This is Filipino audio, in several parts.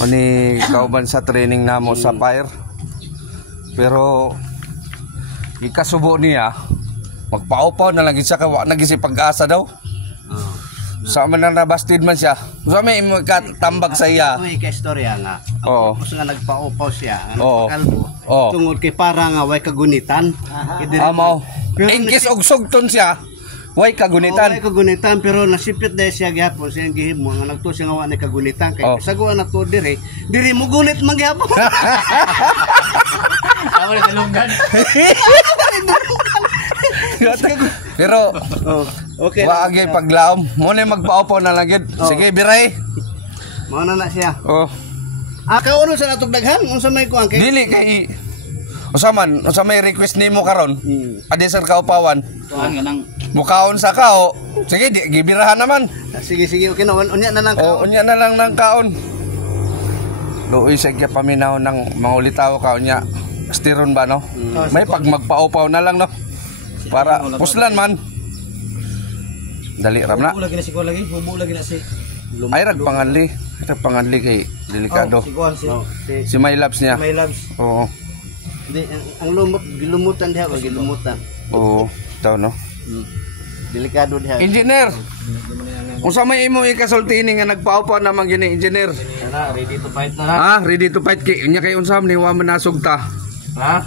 Mani kauban sa training namo sa fire. Pero ikasubo niya magpaupaw na lang siya kawa nagisi pag-asa daw. Sa man na nabastid man siya. Sa may katambag sa iya. May ka-istorya nga. Oo. Tapos nga nagpaupaw siya. Oo. Kalbo. Oo. Tungod kay para nga way kagunitan. Amaw. Ingkis og sugton siya. Way kagunitan. Way kagunitan pero nasipit dahil siya gihapon siya gihimo nga nagto siya nga wa na kagunitan kay saguan na to diri mo gunit man gihapon. Ako na talunggan. Pero okay. Waagi paglaom. Mo na magpaupaw na lang gid. Sige, biray. Mao na siya. Oh. Kauno sa natog daghan unsa may kuan kay Dili kay unsa may request nimo karon? Adi sir kaupawan. Kuan nga nang Mukaon sa kao. Sige, gibirahan naman. sige okay na unya na lang kaon. Unya na lang ng kaon. Luoy sa kya paminaw ng mangulitaw ka unya. Stiron ba no? May pag magpaupaw na lang no. Para puslan man. Dali ram na. Hubo lagi na si ko lagi. Hubo lagi na si. Ay panganli. Ito panganli kay delikado. Si My Labs niya. My Labs. Oo. Ang gilumutan diha wag gilumutan. Oo. Daw no. Delikado diha. Engineer. Kung sa may imo ikasultini nga nagpaupaw naman gini engineer. Ready to fight na. Ready to fight kay unya kay unsam ni wa man nasugta.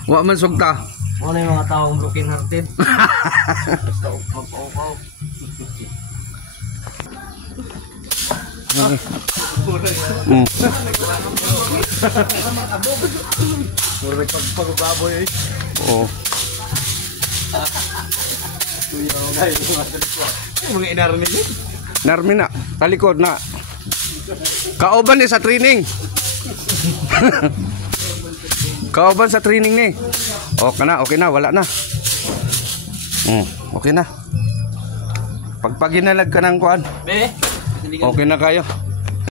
Wa man sugta. Ano yung mga taong broken hearted? Basta upaw. Pagbaboy eh. Oo. Mga inarmi din. Narmi na, talikod na. Kauban ni sa training. Kauban sa training ni. Okay na, wala na. Okay na. Pagpaginalag ka ng kuan. Be. Okay na kayo.